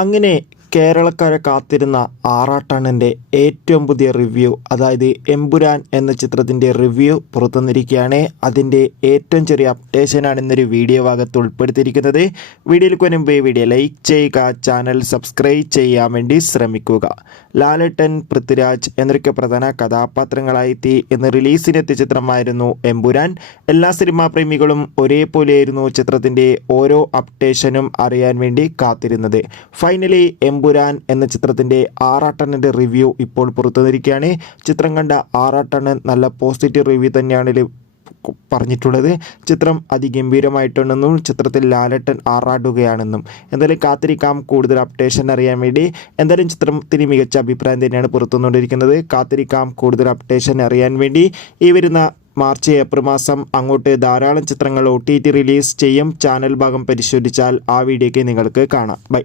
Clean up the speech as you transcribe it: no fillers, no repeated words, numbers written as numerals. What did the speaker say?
അങ്ങനെ കേരളക്കാരെ കാത്തിരുന്ന ആറാട്ടണ്ണൻ്റെ ഏറ്റവും പുതിയ റിവ്യൂ, അതായത് എമ്പുരാൻ എന്ന ചിത്രത്തിൻ്റെ റിവ്യൂ പുറത്തുവന്നിരിക്കുകയാണ്. അതിൻ്റെ ഏറ്റവും ചെറിയ അപ്ഡേഷനാണ് ഇന്നൊരു വീഡിയോ ഭാഗത്ത് ഉൾപ്പെടുത്തിയിരിക്കുന്നത്. വീഡിയോയിലേക്ക് മുൻപ് വീഡിയോ ലൈക്ക് ചെയ്യുക, ചാനൽ സബ്സ്ക്രൈബ് ചെയ്യാൻ വേണ്ടി ശ്രമിക്കുക. ലാലേട്ടൻ, പൃഥ്വിരാജ് എന്നൊക്കെ പ്രധാന കഥാപാത്രങ്ങളായി ഇന്ന് റിലീസിനെത്തിയ ചിത്രമായിരുന്നു എമ്പുരാൻ. എല്ലാ സിനിമാ പ്രേമികളും ഒരേപോലെയായിരുന്നു ചിത്രത്തിൻ്റെ ഓരോ അപ്ഡേഷനും അറിയാൻ വേണ്ടി കാത്തിരുന്നത്. ഫൈനലി എമ്പുരാൻ എന്ന ചിത്രത്തിൻ്റെ ആറാട്ടണ്ണൻ്റെ റിവ്യൂ ഇപ്പോൾ പുറത്തുവന്നിരിക്കുകയാണ്. ചിത്രം കണ്ട ആറാട്ടണ്ണൻ നല്ല പോസിറ്റീവ് റിവ്യൂ തന്നെയാണ് പറഞ്ഞിട്ടുള്ളത്. ചിത്രം അതിഗംഭീരമായിട്ടുണ്ടെന്നും ചിത്രത്തിൽ ലാലേട്ടൻ ആറാടുകയാണെന്നും. എന്തായാലും കാത്തിരിക്കാം കൂടുതൽ അപ്ഡേഷൻ അറിയാൻ വേണ്ടി. എന്തായാലും ചിത്രത്തിന് മികച്ച അഭിപ്രായം തന്നെയാണ് പുറത്തുവന്നുകൊണ്ടിരിക്കുന്നത്. കാത്തിരിക്കാം കൂടുതൽ അപ്ഡേഷൻ അറിയാൻ വേണ്ടി. ഈ വരുന്ന മാർച്ച് ഏപ്രിൽ മാസം അങ്ങോട്ട് ധാരാളം ചിത്രങ്ങൾ OTT റിലീസ് ചെയ്യും. ചാനൽ ഭാഗം പരിശോധിച്ചാൽ ആ വീഡിയോയ്ക്ക് നിങ്ങൾക്ക് കാണാം. ബൈ.